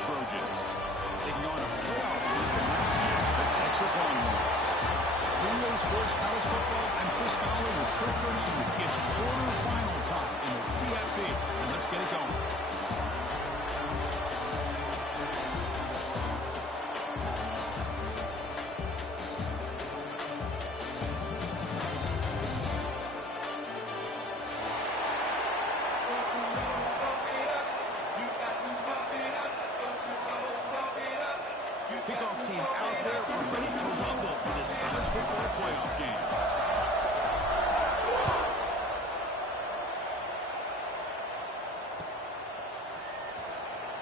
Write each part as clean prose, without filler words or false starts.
Trojans. Taking on a playoff team from last year, the Texas Longhorns. Greenway Sports College Football, I'm Chris Fowler with Kirk Herbstreit. It's quarterfinal time in the CFP, and let's get it going. Kickoff team out there. We're ready to rumble for this college football playoff game.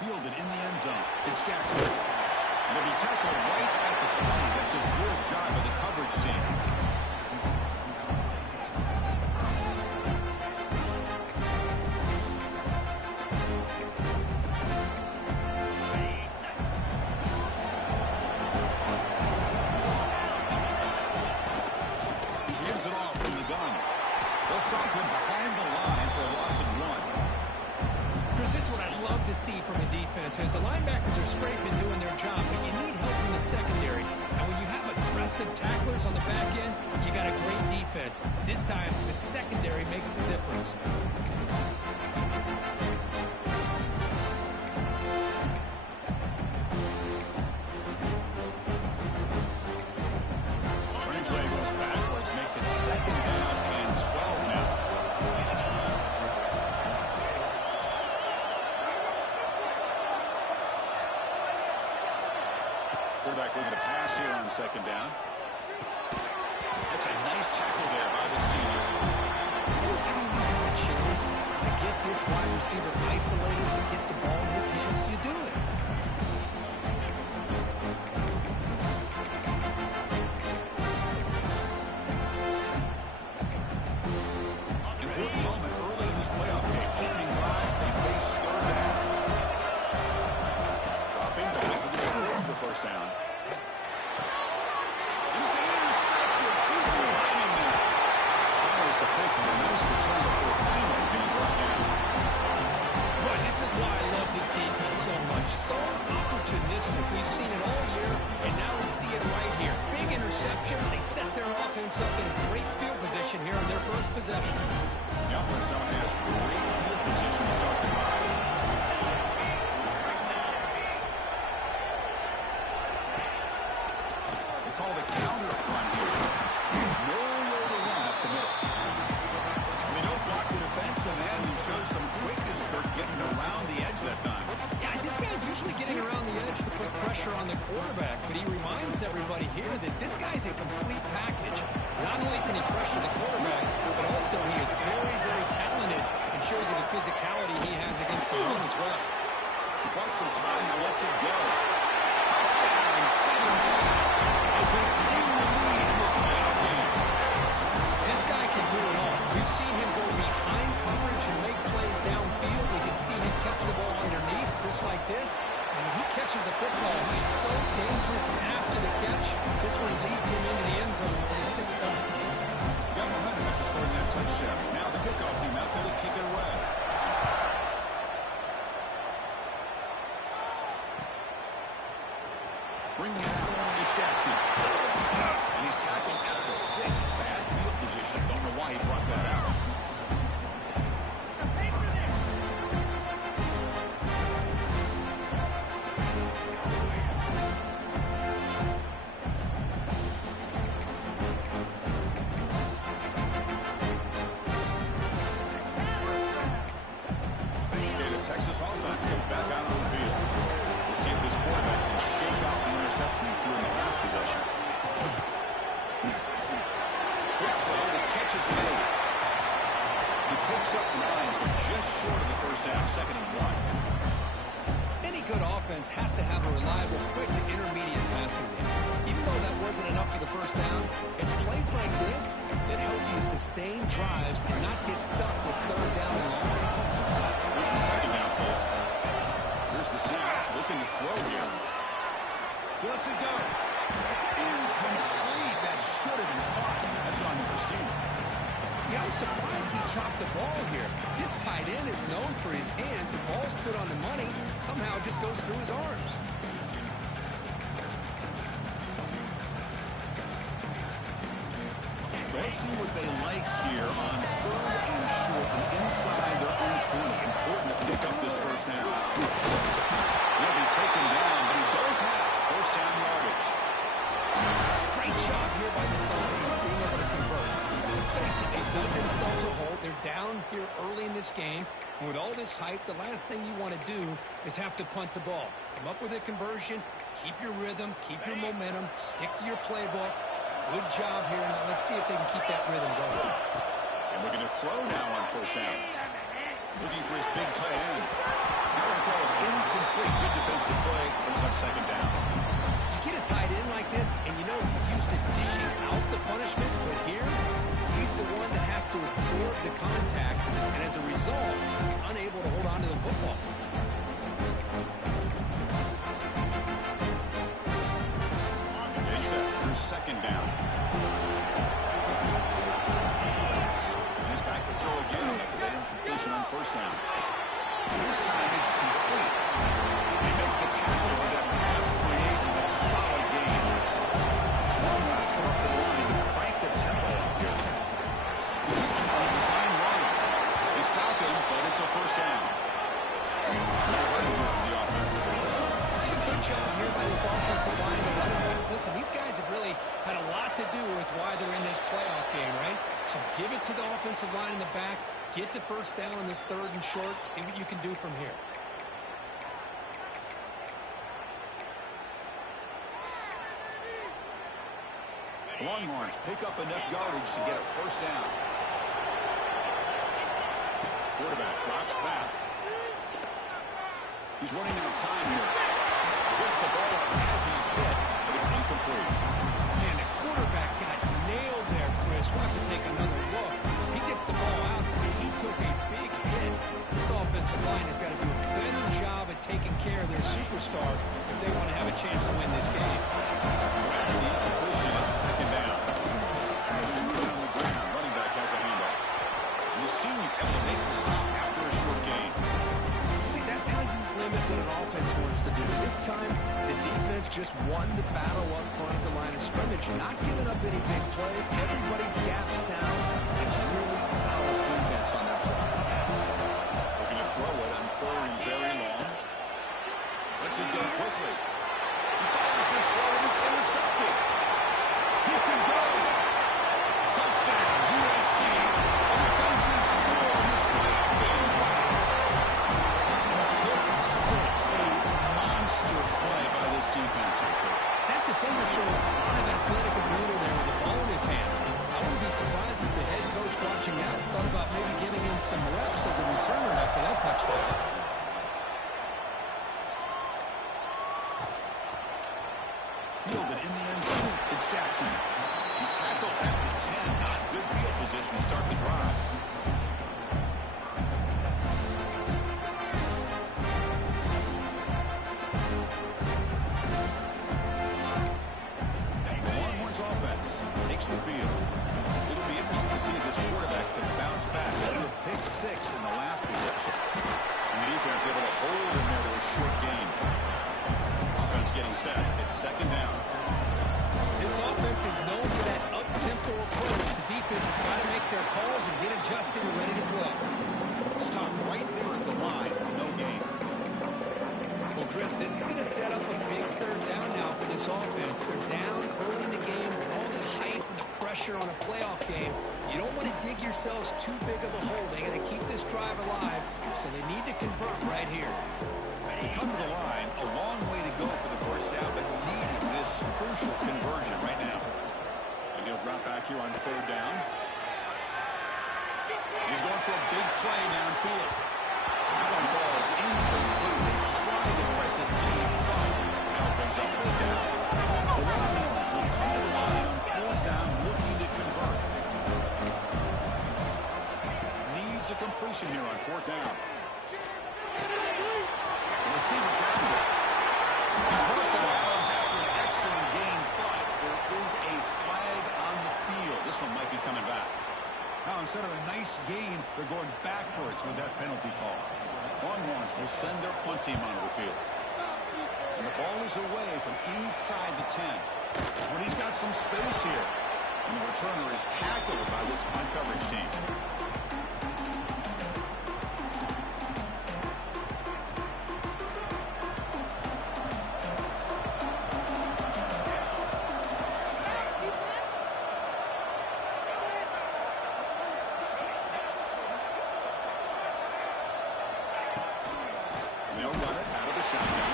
Fielded in the end zone. It's Jackson. It'll be tackled right at the 20. That's a good job of the coverage team. Stop him behind the line for a loss of 1. Chris, this is what I'd love to see from a defense is the linebackers are scraping, doing their job, but you need help from the secondary. And when you have aggressive tacklers on the back end, you got a great defense. This time, the secondary makes the difference. Replay goes backwards, makes it 2nd down and 12 now. Quarterback looking to pass here on 2nd down. That's a nice tackle there by the senior. Anytime you have a chance to get this wide receiver isolated and get the ball in his hands, you do it. Important moment early in this playoff game. Opening drive, they face 3rd down. Dropping, going for the field for the 1st down. He's intercepted. Beautiful timing there. Fires the pick with a nice return before finally being brought down. Boy, this is why I love this defense so much. So opportunistic. We've seen it all year, and now we see it right here. Big interception. They set their offense up in great field position here on their first possession. The offense now has great field position to start the drive. They call the counter run here. No way to run up the middle. They don't block the defense, so man who shows some quickness, Kirk, getting around the edge that time. Yeah, this guy's usually getting around the edge to put pressure on the quarterback, but he reminds everybody here that this guy's a complete package. Not only can he pressure the quarterback, but also he is very, very talented and shows you the physicality he has against the run as well. He bought some time, now lets it go. Touchdown, 7 as they claim the lead in this playoff game. This guy can do it all. We've seen him go behind coverage and make plays downfield. We can see him catch the ball underneath just like this. And when he catches a football, he's so dangerous after the catch. This one leads him into the end zone for the 6 points. Got momentum after scoring that touchdown. Now the kickoff team out there to kick it away. Bringing it out, it's Jackson. And he's tackled at the 6. Bad field position. Don't know why he brought that out. Texas offense comes back out on the field. We'll see if this quarterback can shake off the interception he threw in the last possession. Quick throw, the catch is made. He picks up 9, but just short of the 1st down, 2nd and 1. Any good offense has to have a reliable, quick to intermediate passing game. Even though that wasn't enough for the 1st down, it's plays like this that help you sustain drives and not get stuck with 3rd down and long. Here's the 2nd down play. Here's the snap. Looking to throw here. He lets it go. Incomplete. That should have been caught. That's on the receiver. Yeah, I'm surprised he chopped the ball here. This tight end is known for his hands. The ball's put on the money. Somehow just goes through his arms. So let's see what they like here on 3rd and short from inside their own 20. Important to pick up this first down. He'll be taken down, but he does have first down yardage. Great job here by this offense being able to convert. Let's face it, they've dug themselves a hole. They're down here early in this game. And with all this hype, the last thing you want to do is have to punt the ball. Come up with a conversion, keep your rhythm, keep your momentum, stick to your playbook. Good job here. Now let's see if they can keep that rhythm going. And we're going to throw now on first down. Looking for his big tight end. Now he calls incomplete. Good defensive play. Brings up second down. You get a tight end like this, and you know he's used to dishing out the punishment, but here, he's the one that has to absorb the contact, and as a result, he's unable to hold on to the football. Second down. And he's back to throw again after that incompletion on first down. This time it's complete. They make the tackle with that pass, creates a solid gain. Long routes come up the line and crank the tempo up here. Keeps on a design run. They stop him, but it's a first down. No running here for the offense. It's a good job here by this offensive line to run him. Listen, these guys have really had a lot to do with why they're in this playoff game, right? So give it to the offensive line in the back. Get the first down on this 3rd and short. See what you can do from here. Longhorns pick up enough yardage to get a first down. Quarterback drops back. He's running out of time here. Gets the ball up as he's hit, but it's incomplete. Man, the quarterback got nailed there, Chris. We'll have to take another look. He gets the ball out, and he took a big hit. This offensive line has got to do a better job at taking care of their superstar if they want to have a chance to win this game. So after the incompletion, it's second down. Keep it on the ground. Running back has a handoff. And the senior able to make the stop after a short gain. See, that's how you limit what an offense wants to do. This time, the defense just won the battle up front at the line of scrimmage. Not giving up any big plays. Everybody's gap sound. It's really solid defense on that play. We're going to throw it on 3rd and very long. Let's it go quickly. He fires this throw and it's intercepted. He can go. Touchdown, USC. A defensive score in this playoff game. Six, a monster play by this defense here. That defender showed a lot of athletic ability there with the ball in his hands. I wouldn't be surprised if the head coach watching that thought about maybe giving him some reps as a returner after that touchdown. Fielded in the end zone. It's Jackson. He's tackled at the 10. Not good field position to start the drive. The field. It'll be interesting to see if this quarterback can bounce back. A pick 6 in the last possession. And the defense able to hold him there to a short gain. Offense getting set. It's second down. This offense is known for that up-tempo approach. The defense has got to make their calls and get adjusted and ready to play. Stop right there at the line. No gain. Well, Chris, this is going to set up a big 3rd down now for this offense. They're down early in the game with all the hype and the pressure on a playoff game. You don't want to dig yourselves too big of a hole. They got to keep this drive alive, so they need to convert right here. They come to the line, a long way to go for the first down, but needing this crucial conversion right now. And he'll drop back here on 3rd down. He's going for a big play downfield. That one falls incomplete. They try to press it deep, but now brings up 4th down. The Longhorns will come to the line on 4th down, looking to convert. Needs a completion here on 4th down. The receiver grabs it. He's worked it out after an excellent game, but there is a flag on the field. This one might be coming back. Now, instead of a nice gain, they're going backwards with that penalty call. Longhorns will send their punt team onto the field. And the ball is away from inside the 10. But he's got some space here. And the returner is tackled by this punt coverage team. They'll run it out of the shotgun.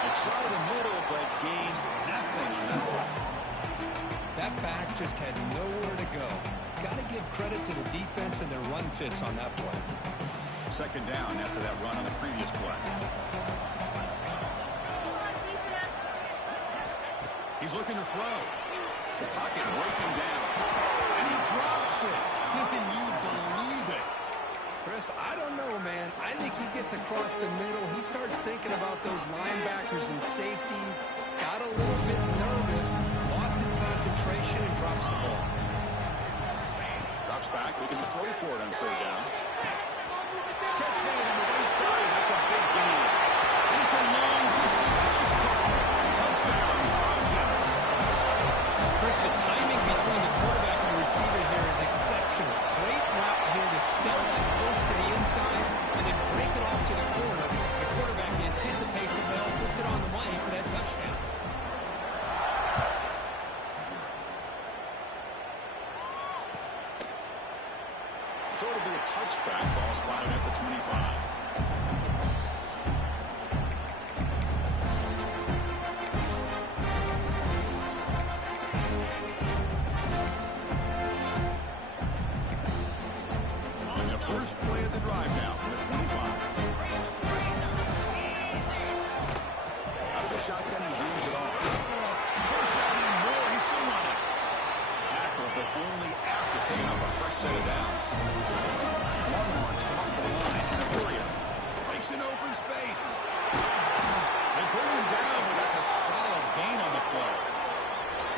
They try the middle, but gain nothing on that one. That back just had nowhere to go. Got to give credit to the defense and their run fits on that play. Second down after that run on the previous play. He's looking to throw. The pocket breaking down. And he drops it. Can you believe it? Chris, I don't know, man. I think he gets across the middle. He starts thinking about those linebackers and safeties. Got a little bit nervous. Lost his concentration and drops the ball. Drops back, looking to throw for it on third down. Catch made on the right side. That's a big gain. And it's a long-distance house call. Touchdown, Trojans. Chris, the timing between the quarterback and the receiver here is exceptional. Great route here to sell that close to the inside and then break it off to the corner. The quarterback anticipates it well, puts it on the money for that touchdown. So it'll be a touchback ball spotted at the 25. On the first play of the drive now from the 25. Out of the shotgun, he hands it off. First down and more, he's still running. Tackle, but only after picking up a fresh set of downs. Longhorns come up the line, and Apuria breaks an open space. They bring him down, but that's a solid gain on the play.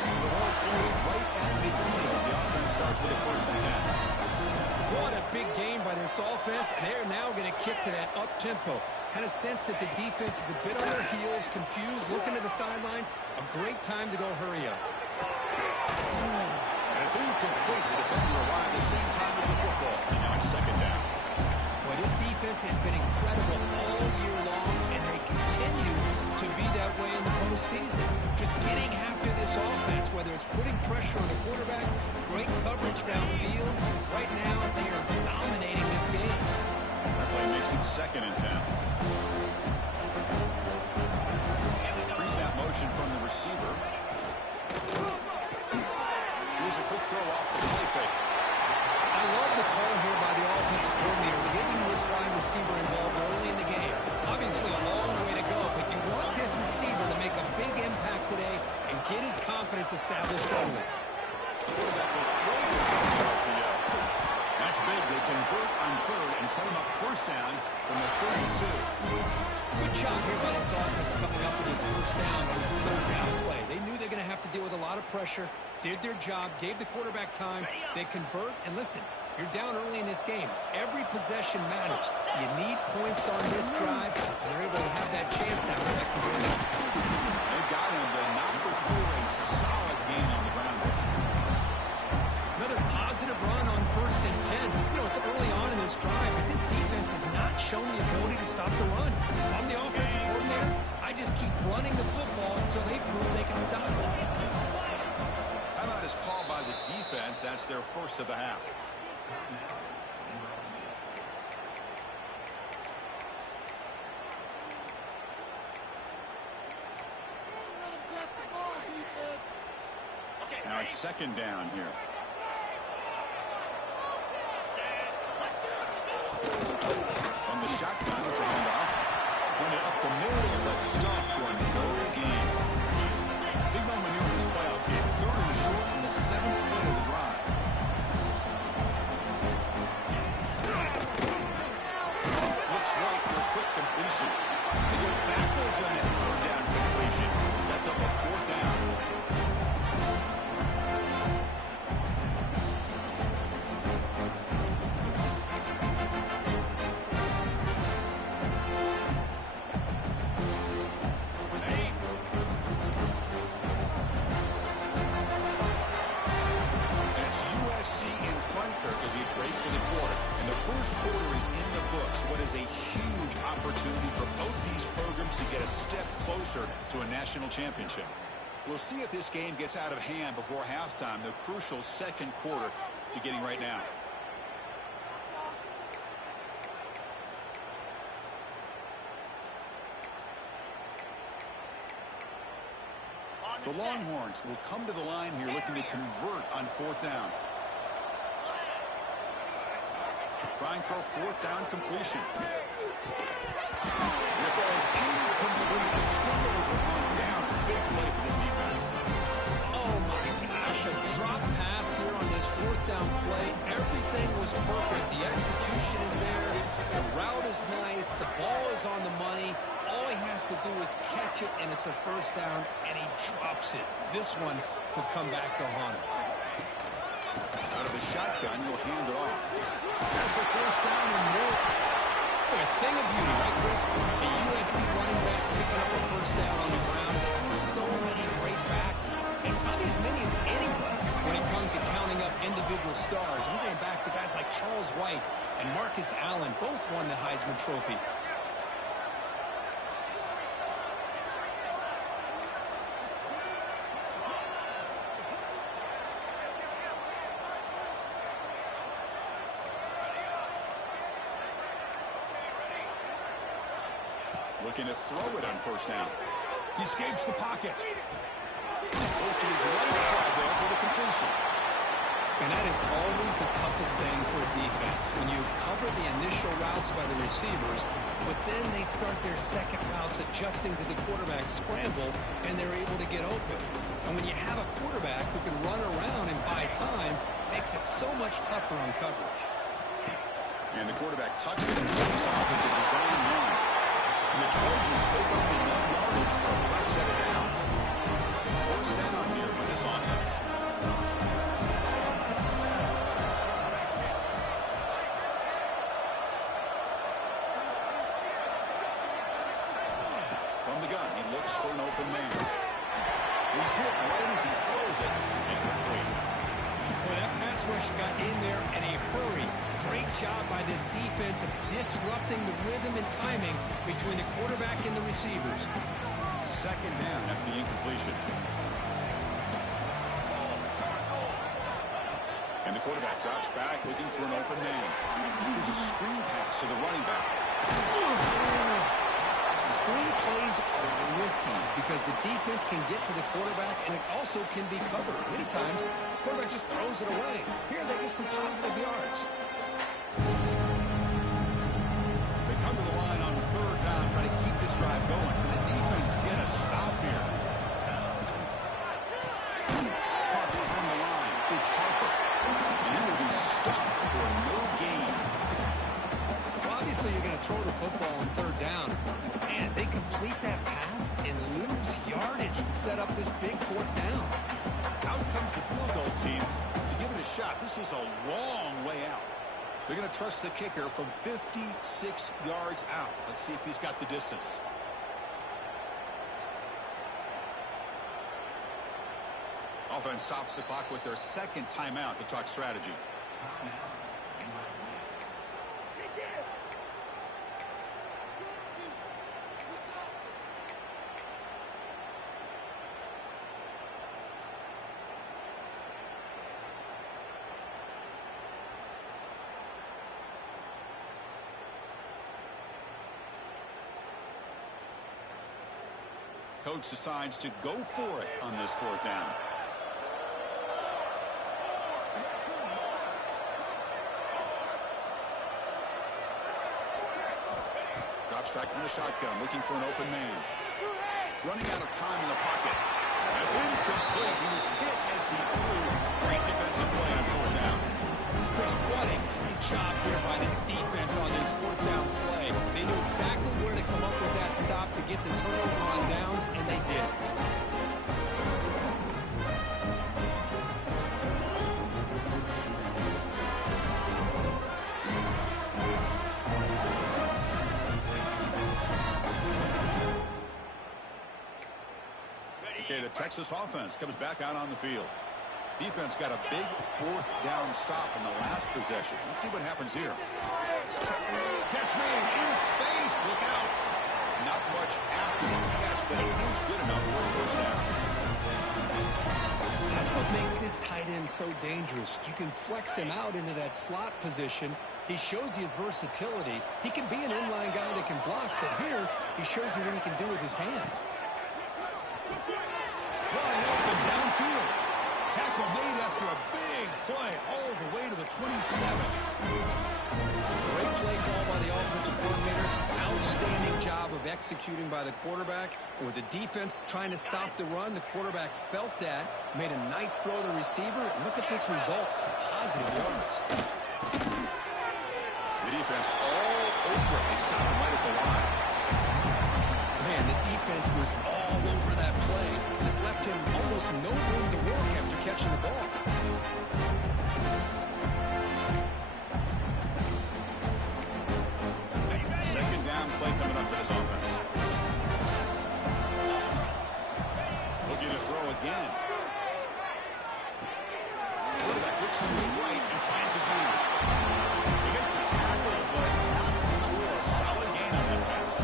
So the ball goes right at midfield as the offense starts with a 1st and 10. What a big game by this offense, and they're now going to kick to that up-tempo. Kind of sense that the defense is a bit on their heels, confused, looking to the sidelines. A great time to go hurry up. And it's incomplete. The defender arrived at the same time as the football. And now it's second down. Well, this defense has been incredible all year long, and they continue to be that way in the postseason. Just getting after this offense, whether it's putting pressure on the quarterback, great coverage downfield. Right now, they are dominating this game. That play makes it 2nd and 10. Pre-snap motion from the receiver. Here's a quick throw off the play fake. I love the call here by the offensive coordinator, getting this wide receiver involved early in the game. Obviously a long way to go, but you want this receiver to make a big impact today and get his confidence established early. Quarterback will throw this on the RPO. That's big. They convert on third and set him up 1st down from the 32. Good job here by this offense coming up with this 1st down on 3rd down play. They knew they're going to have to deal with a lot of pressure, did their job, gave the quarterback time. They convert, and listen, you're down early in this game. Every possession matters. You need points on this drive, and they're able to have that chance now with that conversion. They got him, but not before a solid gain on the ground. Another positive run on 1st and 10. You know, it's early on in this drive, but this defense has not shown the ability to stop the run. If I'm the offensive coordinator, I just keep running the football until they prove they can stop it. Timeout is called by the defense. That's their 1st of the half. Now it's 2nd down here. From the shotgun, it's a handoff. Pointed up the middle, but stopped for no gain. Big moment here in this playoff game. 3rd and short in the 7th play of the drive. Looks right for a quick completion. They go backwards on that 3rd down completion. Sets up a 4th down. closer to a national championship. We'll see if this game gets out of hand before halftime, the crucial second quarter beginning right now. The Longhorns will come to the line here looking to convert on fourth down. Trying for a fourth down completion. It falls incomplete. A turnover on downs. Big play for this defense. Oh my gosh, a drop pass here on this fourth down play. Everything was perfect. The execution is there. The route is nice. The ball is on the money. All he has to do is catch it, and it's a first down, and he drops it. This one could come back to haunt him. Out of the shotgun, he'll hand it off. Has the first down and more. A thing of beauty, right, Chris? A USC running back picking up a first down on the ground. They have so many great backs, and probably as many as anyone when it comes to counting up individual stars. I'm going back to guys like Charles White and Marcus Allen. Both won the Heisman Trophy. Looking to throw it on first down. He escapes the pocket. Goes to his right side there for the completion. And that is always the toughest thing for a defense. When you cover the initial routes by the receivers, but then they start their second routes adjusting to the quarterback's scramble, and they're able to get open. And when you have a quarterback who can run around and buy time, makes it so much tougher on coverage. And the quarterback tucks it and takes off as a design run. And the Trojans pick up enough yardage for a fresh set of downs. First down here for this offense. From the gun, he looks for an open man. He's hit right as he throws it. Incomplete. Well, that pass rush got in there in a hurry. Great job by this defense of disrupting the rhythm and timing between the quarterback and the receivers. Second down after the incompletion. And the quarterback drops back looking for an open man. Here's a screen pass to the running back. Screen plays are risky because the defense can get to the quarterback and it also can be covered. Many times, the quarterback just throws it away. Here they get some positive yards. They come to the line on third down, trying to keep this drive going. Can the defense get a stop here? Harper on the line. It's Harper. And he will be stuffed for no gain. Well, obviously, you're going to throw the football on third down. And they complete that pass and lose yardage to set up this big fourth down. Out comes the field goal team to give it a shot. This is a long way out. They're going to trust the kicker from 56 yards out. Let's see if he's got the distance. Offense stops the clock with their second timeout to talk strategy. Coach decides to go for it on this fourth down. Drops back from the shotgun, looking for an open man. Running out of time in the pocket. That's incomplete. He was hit as he threw. Great defensive play on fourth down. Chris, what a great job here by this defense on this fourth down play. They knew exactly where to come up with that stop to get the turnover on downs, and they did. Okay, the Texas offense comes back out on the field. Defense got a big fourth down stop in the last possession. Let's see what happens here. Catch made in space. Look out. Not much after the catch, but it is good enough for a first down. That's what makes this tight end so dangerous. You can flex him out into that slot position. He shows you his versatility. He can be an inline guy that can block, but here he shows you what he can do with his hands. Wide open downfield. Tackle made after a big play all the way to the 27. Great play call by the offensive coordinator. Outstanding job of executing by the quarterback. And with the defense trying to stop the run, the quarterback felt that, made a nice throw to the receiver. Look at this result. Some positive yards. The defense all over. They stop him right at the line. Man, the defense was all over that play. Just left him almost no room to work after catching the ball. Second down play coming up for this offense. Looking to throw again. Quarterback looks to his right and finds his man. They make the tackle, but not for a solid gain on that pass.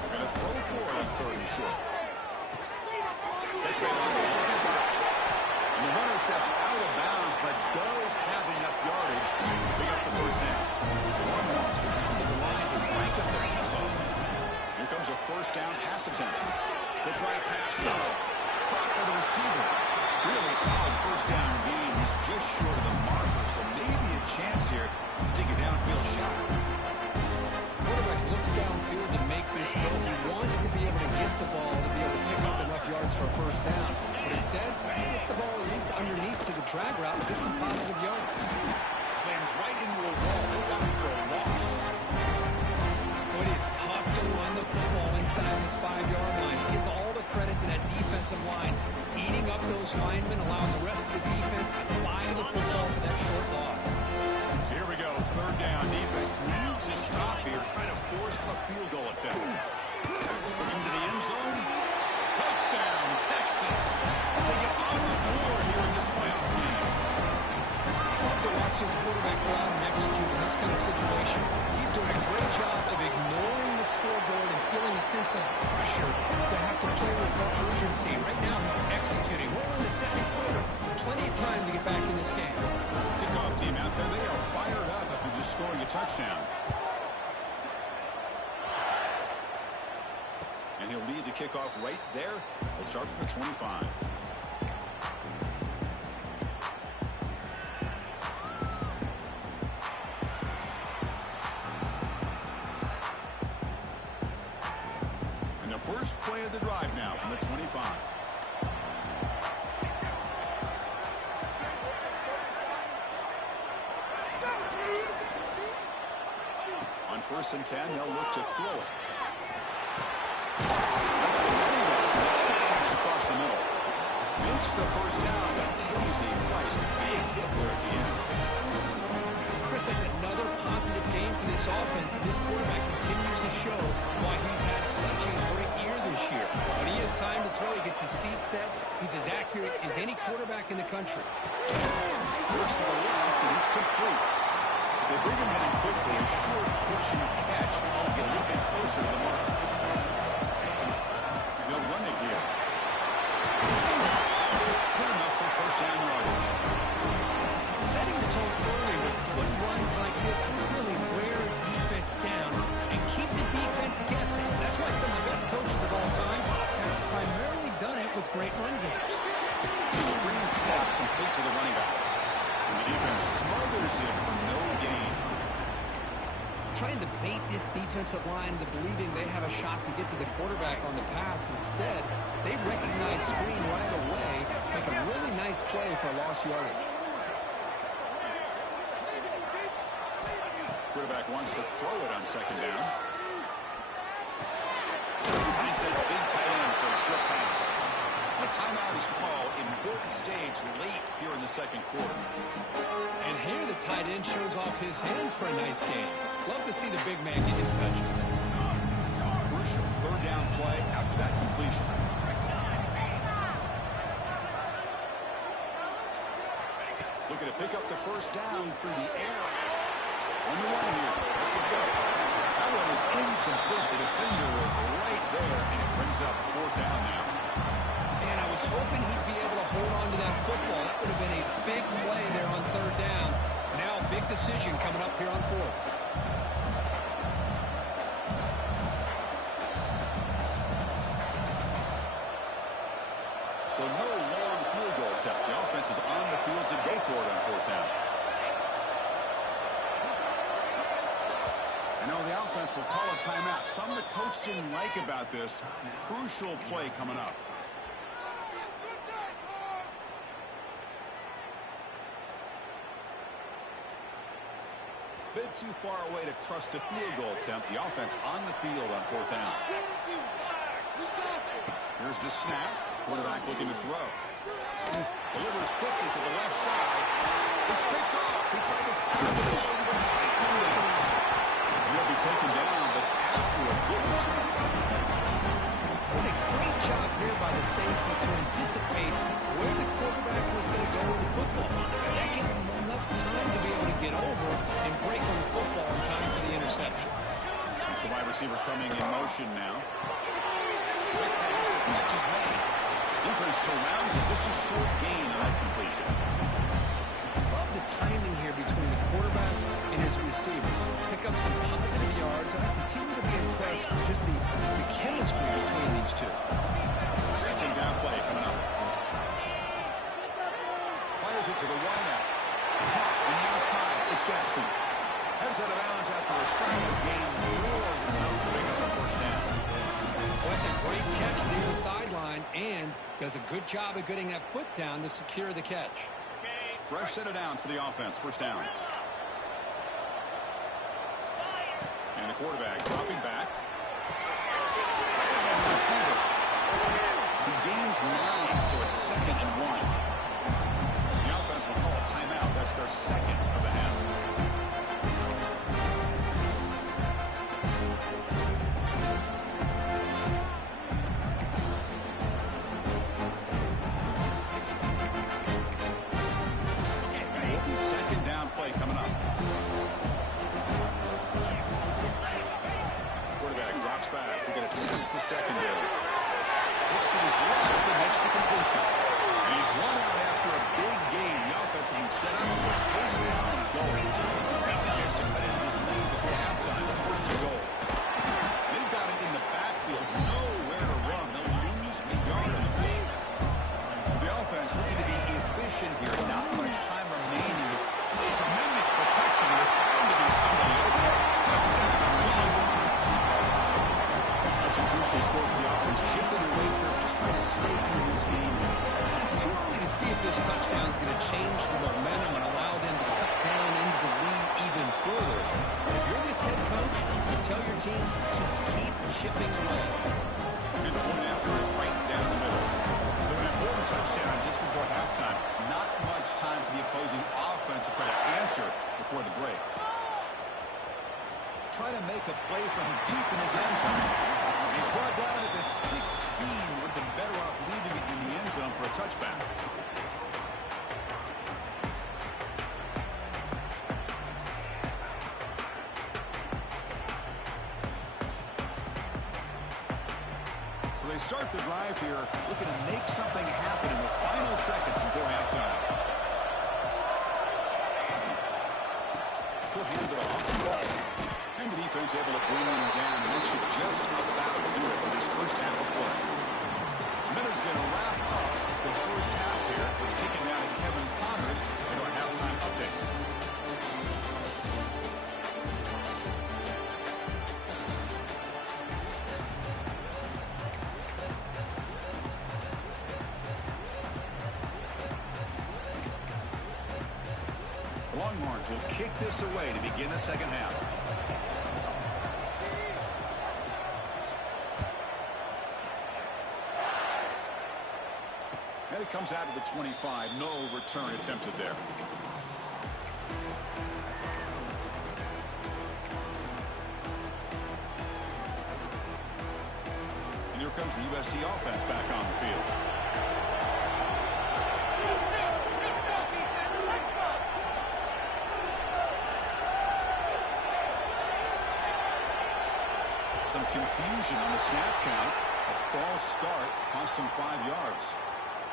They're going to throw for it on third and short. That's made on the outside. And the runner steps out of bounds, but does have enough yardage to pick up the first down. One wants to come to the line to break up the tempo. Here comes a first down pass attempt. They'll try a pass now. Caught by the receiver. Really solid first down gain. He's just short of the marker, so maybe a chance here to take a downfield shot. Quarterback looks downfield to make this throw. He wants to be able to get the ball to be able to pick up enough yards for a first down. But instead, he gets the ball at least underneath to the drag route and gets some positive yards. Slams right into a wall. They got him for a loss. It is tough to run the football inside this 5-yard line. Give all the credit to that defensive line, eating up those linemen, allowing the rest of the defense to fly to the football for that short loss. So here we go, third down. Defense needs to stop here, trying to force a field goal attempt. Looking to the end zone. Touchdown, Texas, as they get on the board here in this playoff game. Love to watch this quarterback go out and execute in this kind of situation. He's doing a great job of ignoring the scoreboard and feeling a sense of pressure to have to play with more urgency. Right now, he's executing. We're in the second quarter. Plenty of time to get back in this game. Kickoff team out there, they are fired up after just scoring a touchdown. And he'll lead the kickoff right there. He'll start from the 25. And the first play of the drive now from the 25. On 1st and 10, they'll look to throw it. That's the catch across the middle. Makes the first down, but pays a price. Big hit there at the end. Chris, that's another positive game for this offense, and this quarterback continues to show why he's had such a great year this year. When he has time to throw, he gets his feet set. He's as accurate as any quarterback in the country. First to the left, and it's complete. They bring him in quickly. A short pitch and catch. Get a little bit closer to the mark. They'll run it here. Good enough for first down yardage. Setting the tone early with good runs like this can really wear a defense down and keep the defense guessing. That's why some of the best coaches of all time have primarily done it with great run games. Screen pass complete to the running back. And the defense smothers him for no gain. Trying to bait this defensive line to believing they have a shot to get to the quarterback on the pass. Instead, they recognize screen right away, make a really nice play for lost yardage. Quarterback wants to throw it on second down. Finds that big tight end for a short pass. A timeout is called. Important stage late here in the second quarter. And here the tight end shows off his hands for a nice game. Love to see the big man get his touches. Crucial third down play after that completion. Looking to pick up the first down through the air. On the way here. Let's it go. That one is for it on fourth down. And now the offense will call a timeout. Something the coach didn't like about this. Crucial play coming up. Bit too far away to trust a field goal attempt. The offense on the field on fourth down. Here's the snap. Quarterback looking to throw. Delivers quickly to the left side. It's picked off. He tried to fire the ball into a tight window. He'll be taken down, but after a good return. What a great job here by the safety to anticipate where the quarterback was going to go with the football. That gave him enough time to be able to get over and break on the football in time for the interception. It's the wide receiver coming in motion now. Quick pass, the catch is made. Defense surrounds it. Just a short gain on that completion. Love the timing here between the quarterback and his receiver. Pick up some positive yards, and I continue to be impressed with just the chemistry between these two. Second down play coming up. Fires it to the wideout. On the outside, it's Jackson. Heads out of bounds after a solid gain. More than enough to pick up the first down. Well, it's a great catch near the sideline and does a good job of getting that foot down to secure the catch. Fresh set of downs for the offense. First down. And the quarterback dropping back. And the receiver. He gains 9, so it's 2nd and 1. The offense will call a timeout. That's their second of the half. Second down play coming up. Quarterback drops back. We're going to test the secondary. Looks to his left and makes the completion. And he's run out after a big gain. The offense will be set up with first down and goal. Now a chance to cut into this lead before halftime. It's first and goal. They've got him in the backfield. Nowhere to run. They'll lose a yard in the field. So the offense looking to be efficient here. Not much time remaining with tremendous protection. There's bound to be somebody open. Touchdown, Willie Roberts. That's a crucial score for the offense. Chipping away here, just trying to stay in this game. It's too early to see if this touchdown is going to change the momentum and allow them to cut down into the lead even further. If you're this head coach, you tell your team, just keep chipping away. And the point after is right down the middle. So an important touchdown just before halftime. Not much time for the opposing offense to try to answer before the break. Try to make a play from deep in his end zone. He's brought down at the 16. Would have been better off leaving it in the end zone for a touchback. So they start the drive here, looking to make something happen in the final seconds before halftime. Pulls the end off. And the defense able to bring them down, and that should just about do it for this first half of play. Miller's going to wrap up the first half here. Let's kick it down to Kevin Connors in our halftime update. The Longhorns will kick this away to begin the second half. And it comes out of the 25. No return attempted there. And here comes the USC offense back on the field. Some confusion on the snap count. A false start cost him 5 yards.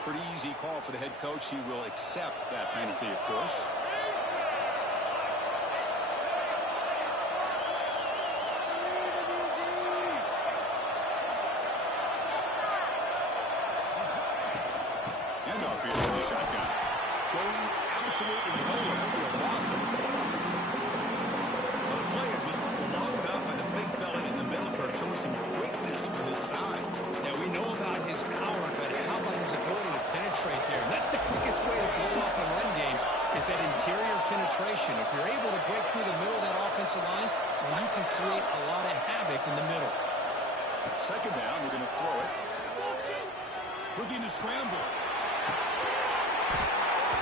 Pretty easy call for the head coach. He will accept that penalty, of course. Handoff here with the shotgun. Going absolutely nowhere. It'll be a loss of point. Well, the play is just blown up by the big fella in the middle, Kirk, showing some quickness for his size. Yeah, we know about his power, but how about his ability to penetrate there? And that's the quickest way to blow up a run game, is that interior penetration. If you're able to break through the middle of that offensive line, then you can create a lot of havoc in the middle. Second down, we're going to throw it. Looking to scramble.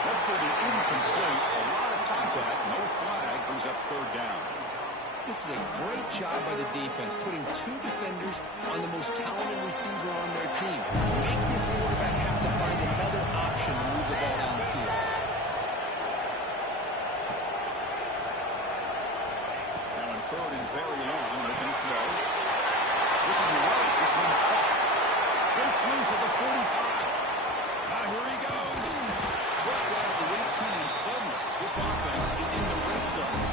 That's going to be incomplete. A lot of contact. No flag. Brings up third down. This is a great job by the defense, putting two defenders on the most talented receiver on their team. Make this quarterback have to find another option to move the ball down the field. Now on third and very long, looking to throw. Looking right, this one caught. Breaks loose at the 45. Now here he goes. Brought down at the 18, and suddenly this offense is in the red zone.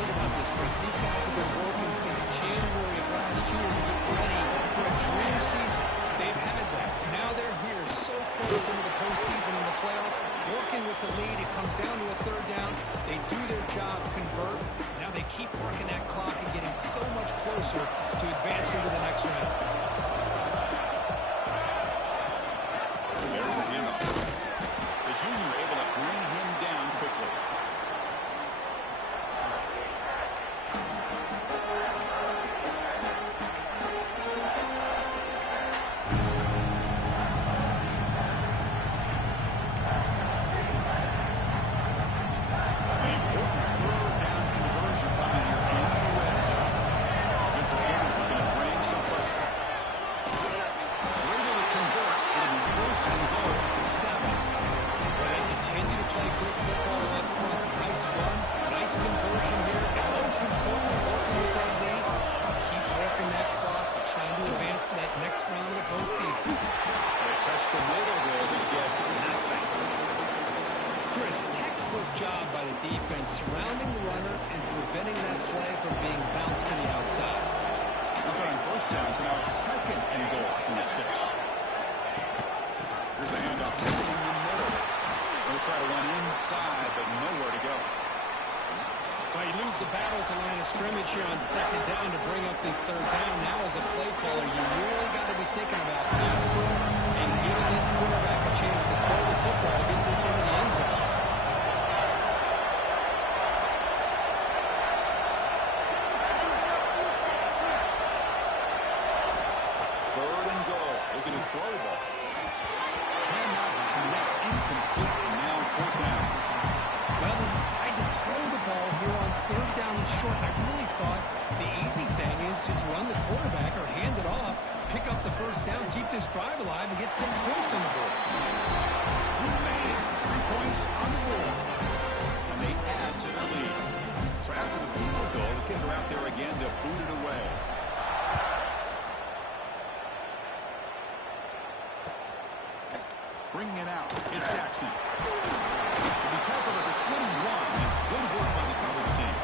Think about this, Chris. These guys have been working since January of last year to get ready for a dream season. They've had that. Now they're here, so close into the postseason and the playoff, working with the lead. It comes down to a third down. They do their job, convert. Now they keep working that clock and getting so much closer to advancing to the next round. There's a handoff. The junior able to bring him down quickly. Surrounding the runner and preventing that play from being bounced to the outside. Nothing on first down, so now it's second and goal from the 6. Here's the handoff, testing the middle. They'll try to run inside, but nowhere to go. Well, you lose the battle to line of scrimmage here on second down to bring up this third down. Now as a play caller, you really got to be thinking about pass pro and giving this quarterback a chance to throw the football, get this into the end zone. Throw the ball. Cannot connect, incomplete, and now fourth down. Well, they decide to throw the ball here on third down and short. I really thought the easy thing is just run the quarterback or hand it off, pick up the first down, keep this drive alive, and get 6 points on the board. We made it. 3 points on the board. And they add to their lead. So after the field goal, the kids are out there again to boot it away. Bringing it out, it's Jackson. He'll be tackled at the 21. It's good work by the coverage team.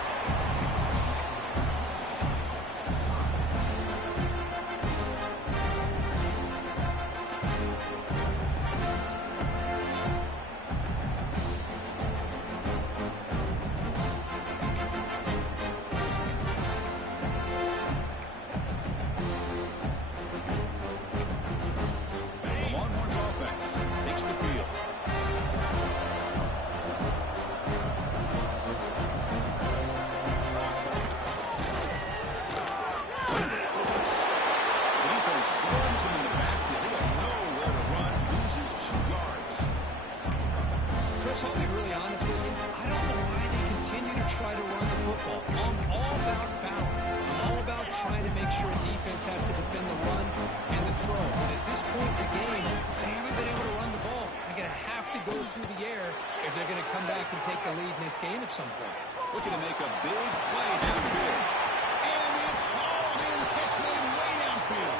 Looking to make a big play downfield. And it's hauled in, catch made way downfield.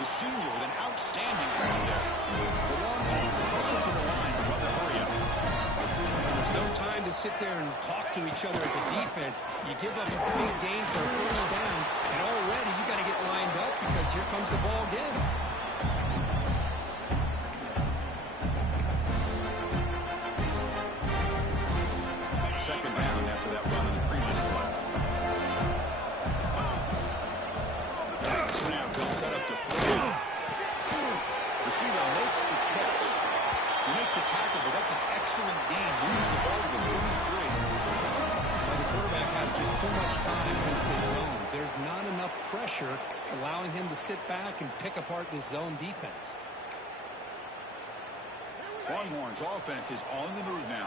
The senior with an outstanding run there. The Longhorns closer to the line to run the hurry up. There's no time to sit there and talk to each other as a defense. You give up a big gain for a first down, and already you got to get lined up because here comes the ball again. so much time against this zone. There's not enough pressure allowing him to sit back and pick apart this zone defense. Longhorns offense is on the move now.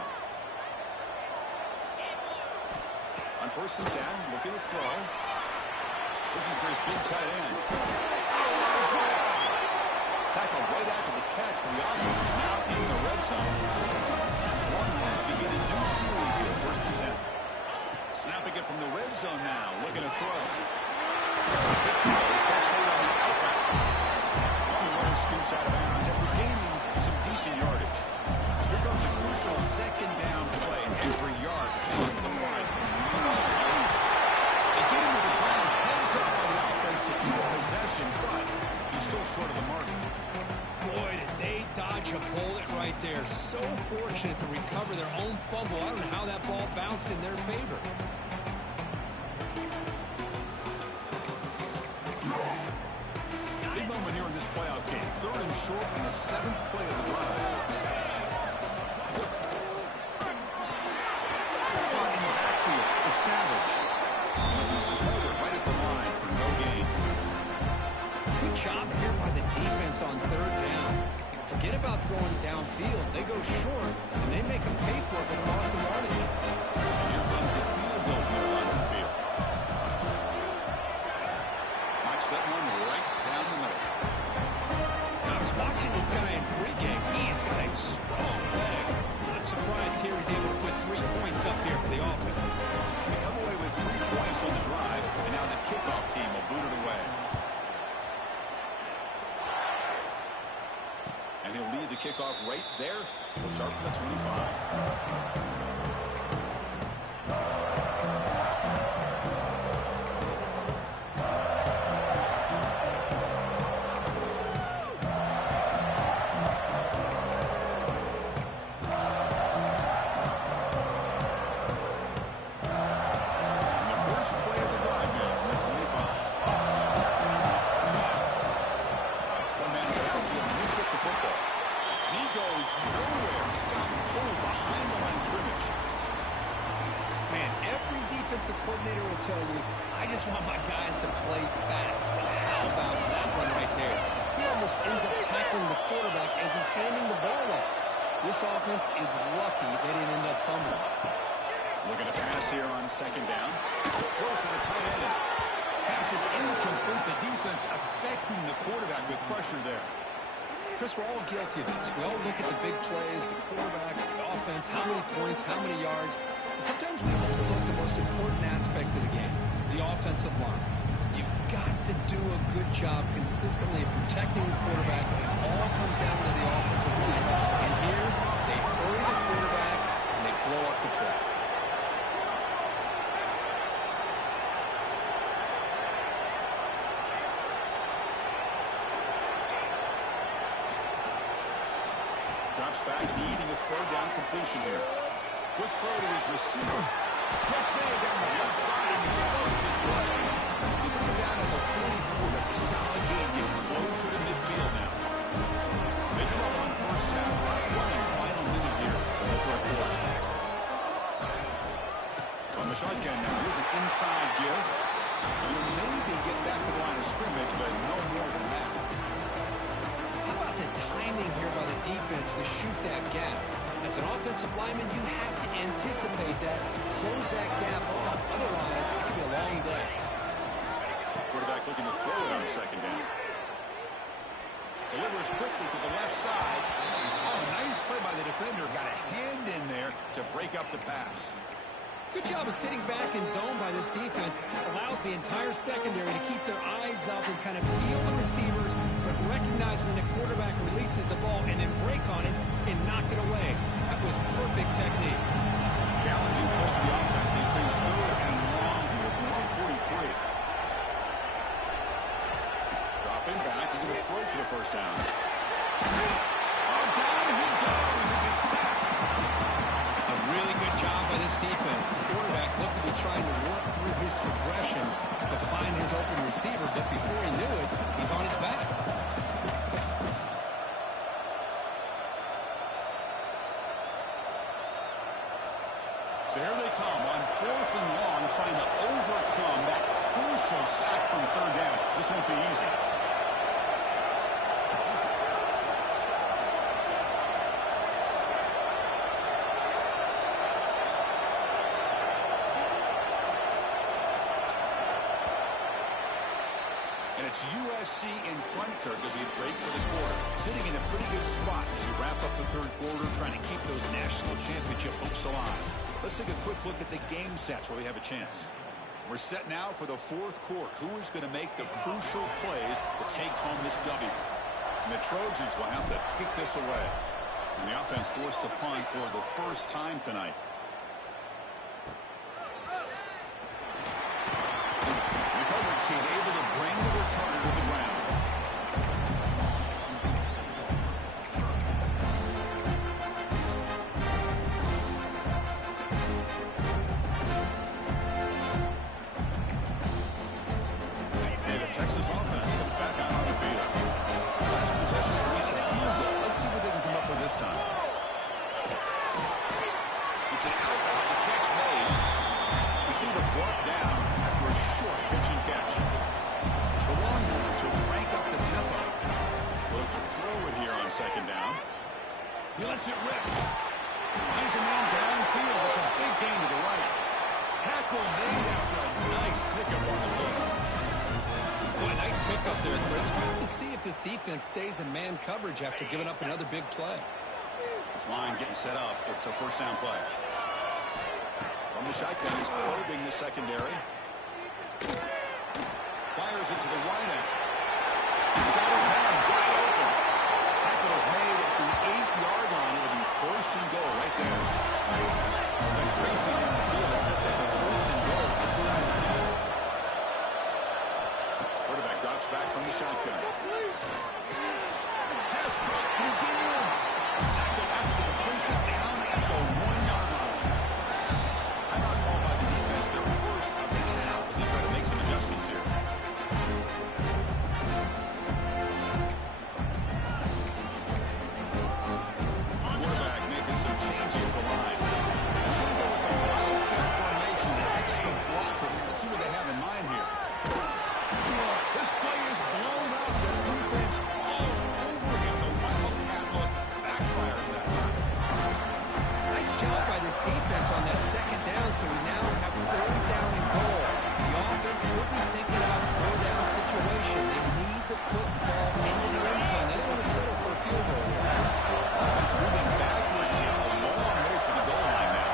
On 1st and 10, looking to throw. Looking for his big tight end. Tackled right after the catch, but the offense is now in the red zone. Longhorns begin a new series here, 1st and 10. Snapping it from the red zone now, looking to throw. Catch hold on the outright. Longhorns scoots out of bounds after gaining some decent yardage. Here comes a crucial 2nd down play. Every yard tough to find. They get him to the ground, hands up by the offense to keep possession, but he's still short of the mark. Boy, did they dodge a bullet right there. So fortunate to recover their own fumble. I don't know how that ball bounced in their favor. Big moment here in this playoff game. 3rd and short on the 7th play of the drive. Caught in the backfield. It's Savage. And he smothered right at the line for no gain. Good job here by the defense on 3rd down. Forget about throwing it downfield. They go short, and they make them pay for it with loss of yardage. And here comes the field goal here on the field. Mike's that one right down the middle. I was watching this guy in pregame. He's got a strong leg. Not surprised here he's able to put 3 points up here for the offense. They come away with 3 points on the drive, and now the kickoff team will boot it away. And he'll lead the kickoff right there. We'll start from the 25. Coordinator will tell you, I just want my guys to play fast. And how about that one right there? He almost ends up tackling the quarterback as he's handing the ball off. This offense is lucky they didn't end up fumbling. Looking to pass here on 2nd down. Close to the tight end. Pass is incomplete. The defense affecting the quarterback with pressure there. Chris, we're all guilty of this. We all look at the big plays, the quarterbacks, the offense, how many points, how many yards. And sometimes we overlook the most important aspect of the game, the offensive line. You've got to do a good job consistently of protecting the quarterback. It all comes down to the offensive line. And here, they hurry the quarterback, and they blow up the play. Drops back, needing a 3rd down completion here. Quick throw to his receiver. Catch made down the left side, and explosive play. He put it down at the 44. That's a solid gain, getting closer to midfield now. Make it up on 1st down. Running final minute here of the 3rd quarter. On the shotgun now, here's an inside give. You'll maybe get back to the line of scrimmage, but no more than that. How about the timing here by the defense to shoot that gap? As an offensive lineman, you have to anticipate that, close that gap off. Otherwise, it could be a long day. Quarterback looking to throw it on 2nd down. Delivers quickly to the left side. Oh, nice play by the defender. Got a hand in there to break up the pass. Good job of sitting back in zone by this defense. Allows the entire secondary to keep their eyes up and kind of feel the receivers, but recognize when the quarterback releases the ball and then break on it and knock it away. That was perfect technique. Challenging play for the offense. They face 3rd and long with 143. Dropping back into the throw for the 1st down. Oh, down he goes. It's a sack. A really good job by this defense. The quarterback looked to be trying to work through his progressions to find his open receiver, but before he knew it, he's on his back. So here they come on 4th and long, trying to crucial sack on third down. This won't be easy. And it's USC in front, Kirk, as we break for the quarter. Sitting in a pretty good spot as we wrap up the third quarter, trying to keep those national championship hopes alive. Let's take a quick look at the game sets where we have a chance. We're set now for the fourth quarter. Who is going to make the crucial plays to take home this W? And the Trojans will have to kick this away. And the offense forced to punt for the first time tonight. Able to bring the returner to the ground. And the Texas offense comes back out on the field. Last possession released a field goal. Let's see what they can come up with this time. It's an out with the catch made. Receiver brought down after a short pitch and catch. The Longhorn to crank up the tempo. Look to throw it here on second down. He lets it rip. Finds a man downfield. It's a big gain to the right. Tackle made after a nice pickup on the play. Boy, nice pickup there, Chris. We'll have to see if this defense stays in man coverage after giving up another big play. This line getting set up. It's a first down play. From the shotgun, he's probing the secondary. Fires it to the right end. He's got his man wide open. Tackle is made at the 8-yard line. It'll be first and goal right there. Offense racing in the field. It sets up a first and goal inside the 10. Quarterback drops back from the shotgun. Pass caught. Can he get in? Tackle after the completion down at the 1-yard line. Timeout call by the defense. Their first of the half as they try to make some adjustments here. Quarterback making some changes to the line. They're going to go with the wildcat formation, extra blocker. Let's see what they have in mind here. This play is blown up. The defense all over him. The wildcat look backfires that time. Nice job by this defense on that second down, so we now have third down and goal. The offense could be thinking about a four-down situation. They need to put the ball into the end zone. They don't want to settle for a field goal here. Offense moving backwards here. A long way from the goal line now.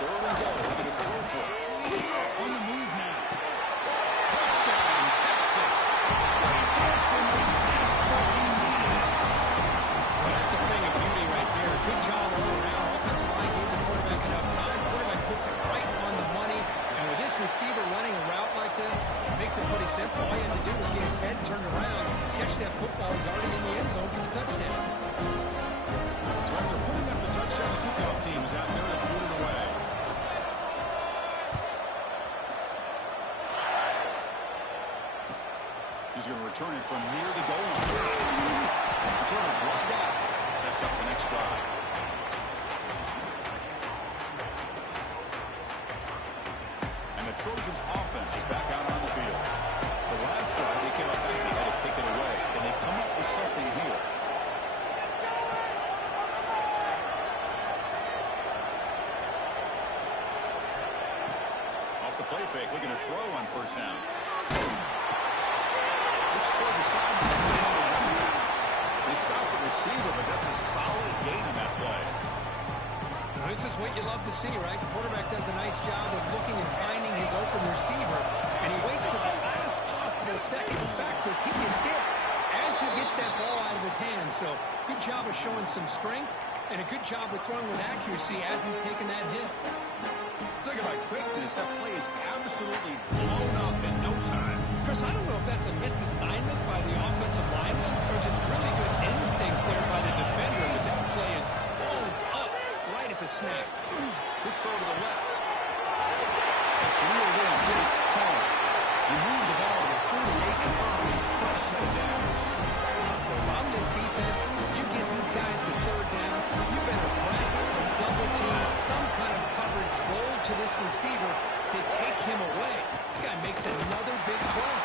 Third and goal. Look at the throw for it. On the move now. Touchdown, Texas. Great catch when they desperately needed it. Well, that's a thing of beauty right there. Good job all around. Offensive line gave the quarterback enough time. Quarterback puts it right on the money. And with this receiver running a route like this, it makes it pretty simple. All you have to do is get his head turned around, catch that football. He's already in the end zone for the touchdown. So after putting up the touchdown, the kickoff team is out there to put it away. He's going to return it from near the goal line. Return brought down. Sets up the next drive. And the Trojans offense is back out on the field. The last drive, they came up back, they had to kick it away. And they come up with something here. Off the play fake, looking to throw on first down. Looks toward the sideline. They stop the receiver, but that's a solid gain on that play. This is what you love to see, right? Quarterback does a nice job of looking and finding his open receiver, and he waits to the last possible second. In fact, he gets hit as he gets that ball out of his hands. So good job of showing some strength, and a good job of throwing with accuracy as he's taking that hit. Talking about quickness, that play is absolutely blown up in no time. Chris, I don't know if that's a misassignment by the offensive lineman or just really good instincts there by the defender, but that play is blown up right at the snap. Good throw to the left. It's reeled in, gets the call. You move the ball to the 38 and early fresh set of downs. If I'm this defense, you get these guys to third down, you better bracket or double team some kind of coverage roll to this receiver to take him away. This guy makes that another big play.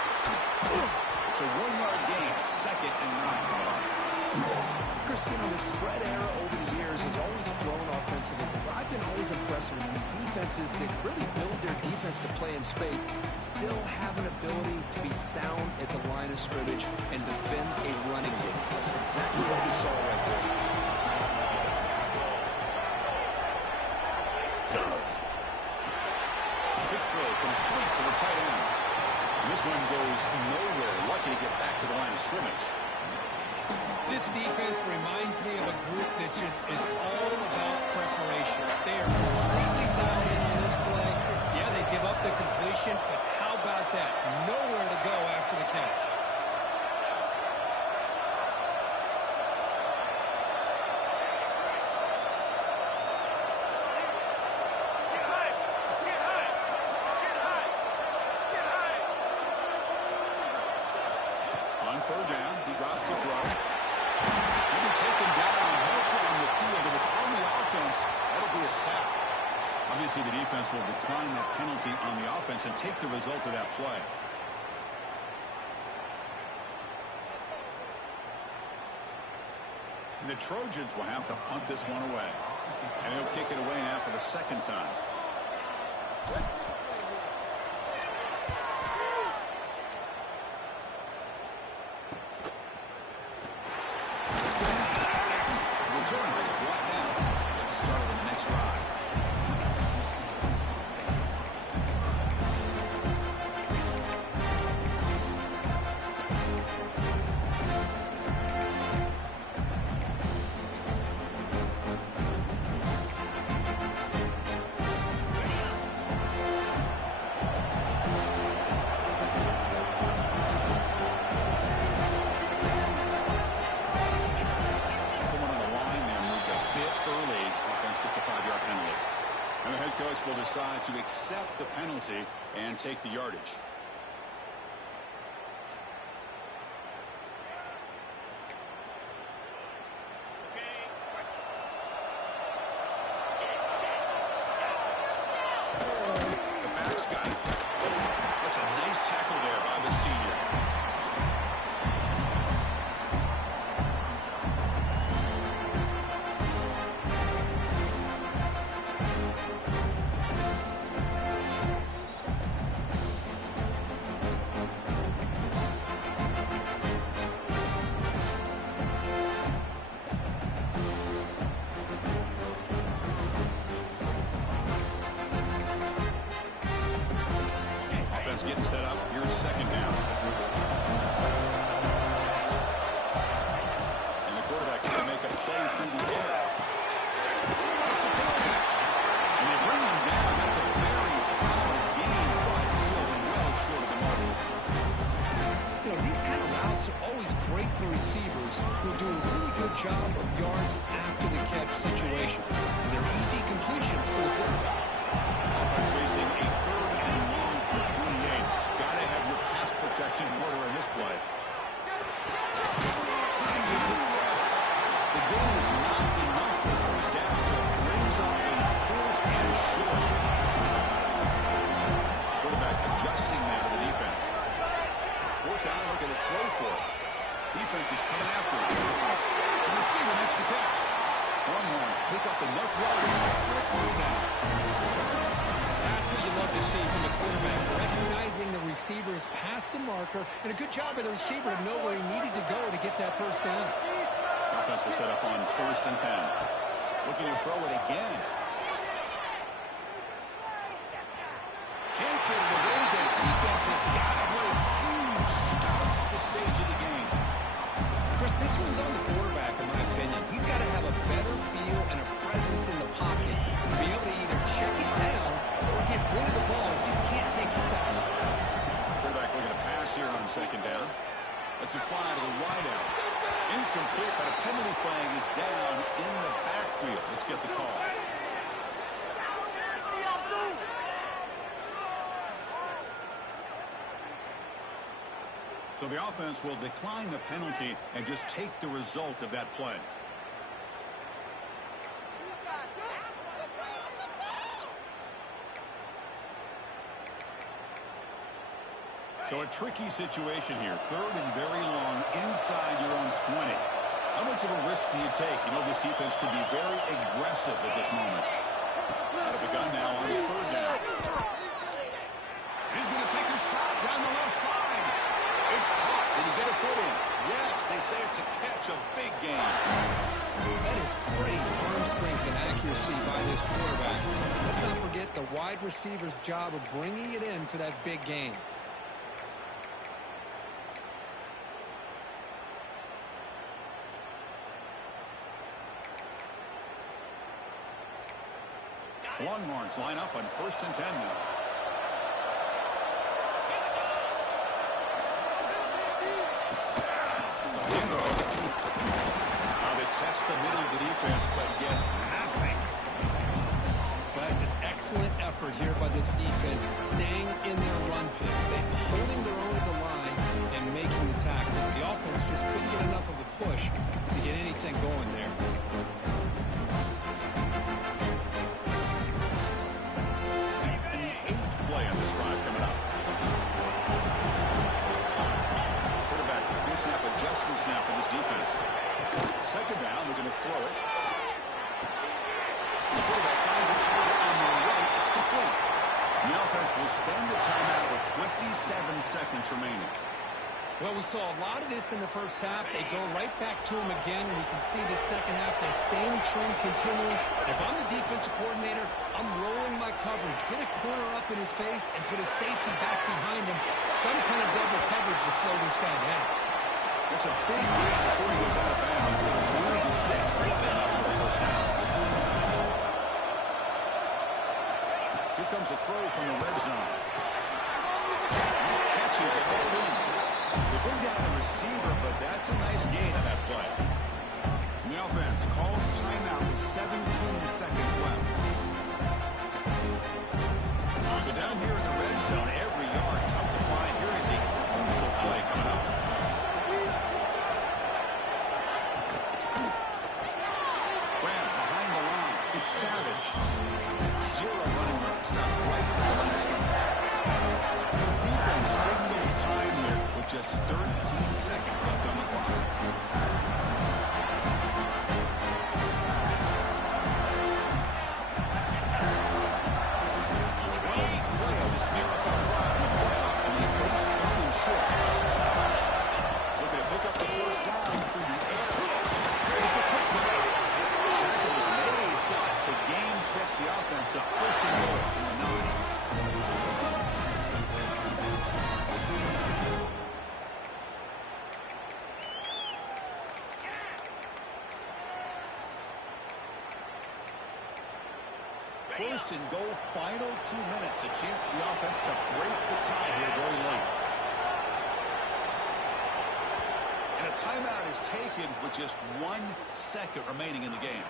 It's a 1-yard gain, 2nd and 9. Chris, the spread era over the years has always grown offensively, but I've been always impressed with defenses that really build their defense to play in space, still have an ability to be sound at the line of scrimmage and defend a running game. That's exactly what we saw right there. Big throw complete to the tight end. This one goes nowhere. Lucky to get back to the line of scrimmage. This defense reminds me of a group that just is all about preparation. They are completely dialed in on this play. Yeah, they give up the completion, but how about that? Nowhere to go after the catch. On 3rd down, he drops to throw. He'll be taken down on the field. If it's on the offense, that'll be a sack. Obviously, the defense will decline that penalty on the offense and take the result of that play. And the Trojans will have to punt this one away. And he'll kick it away now for the 2nd time. Will decide to accept the penalty and take the yardage. The back's got it. That's a nice tackle there by the senior. Getting set up. Here's 2nd down. And the quarterback can make a play through the air. That's a good catch. And they bring him down. That's a very solid gain, but still well short of the mark. These kind of routes are always great for receivers who do a really good job of yards after the catch situations. And they're easy completions for the quarterback. Offense facing a 3rd and long for 28. Gotta have your pass protection quarter in this play. The goal is not enough for 1st down, so it brings up a 4th and short. Quarterback adjusting now to the defense. 4th down, look at the throw for it. Defense is coming after it. The receiver makes the catch. Longhorns pick up enough yardage for a 1st down. That's what you love to see from the quarterback, recognizing the receivers past the marker, and a good job of the receiver to know where he needed to go to get that 1st down. Offense will set up on 1st and 10. Looking to throw it again. Can't get it away. The defense has got to play a huge stop at this stage of the game. Chris, this one's on the quarterback, in my opinion. He's got to have a better feel and a presence in the pocket to be able to either check it down or get rid of the ball. He just can't take the sack. Quarterback looking to pass here on 2nd down. That's a fly to the wideout. Incomplete, but a penalty flag is down in the backfield. Let's get the call. So the offense will decline the penalty and just take the result of that play. So a tricky situation here. Third and very long inside your own 20. How much of a risk do you take? You know, this defense could be very aggressive at this moment. Out of the gun now on third down. He's going to take a shot down the left side. It's caught. Did he get a foot in? Yes, they say it's a catch, a big game. That is great arm strength and accuracy by this quarterback. Let's not forget the wide receiver's job of bringing it in for that big gain. Longhorns line up on 1st and 10 now. Test the middle of the defense, but get nothing. Well, that's an excellent effort here by this defense, staying in their run fix. They're holding their own at the line and making the tackle. The offense just couldn't get enough of a push to get anything going there. And the 8th play on this drive coming up. Quarterback pre-snap adjustments now for this defense. Second down, they're going to throw it. The quarterback finds its target on the right. It's complete. The offense will spend the timeout with 27 seconds remaining. Well, we saw a lot of this in the first half. They go right back to him again, and you can see the second half, that same trend continuing. If I'm the defensive coordinator, I'm rolling my coverage. Get a corner up in his face and put a safety back behind him. Some kind of double coverage to slow this guy down. It's a big gain before he goes out of bounds. But one of the sticks put them up for the first down. Here comes a throw from the red zone. He catches it all in. They bring down the receiver, but that's a nice gain on that play. The offense calls timeout with 17 seconds left. So down here in the red zone, every yard tough to find. Here is a crucial play coming up. Savage. Zero running room. Stop right at the line of scrimmage. The defense signals time here with just 13 seconds left on the clock. 12th play of this marathon drive in the playoff, and they face 3rd and short. Looking to pick up the first down through the air. It's a quick play. Tackle was made, but the game sets the offense up. 1st and goal from the 9. First and goal, final 2 minutes. A chance for the offense to break the tie here very late. And a timeout is taken with just 1 second remaining in the game.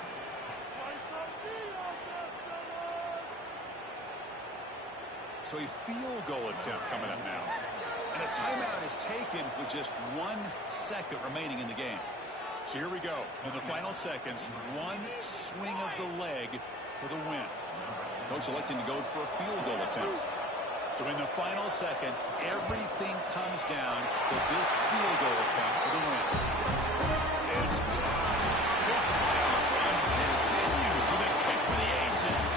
So a field goal attempt coming up now. And a timeout is taken with just 1 second remaining in the game. So here we go. In the final seconds, 1 swing of the leg for the win. Coach electing to go for a field goal attempt. So in the final seconds, everything comes down to this field goal attempt for the win. It's good. This playoff run continues with a kick for the Aces.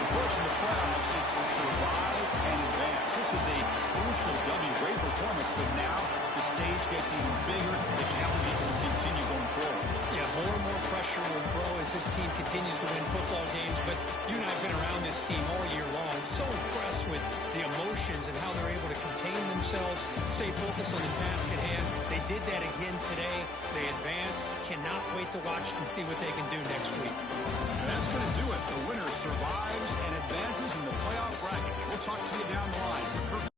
The push in the playoffs is to survive and advance. This is a crucial W. Great performance, but now the stage gets even bigger. The challenges will continue going forward. Yeah, more and more pressure will grow as this team continues to win football games, but you and I have been around this team all year long. So impressed with the emotions and how they're able to contain themselves, stay focused on the task at hand. They did that again today. They advance. Cannot wait to watch and see what they can do next week. And that's going to do it. The winner survives and advances in the playoff bracket. We'll talk to you down the line.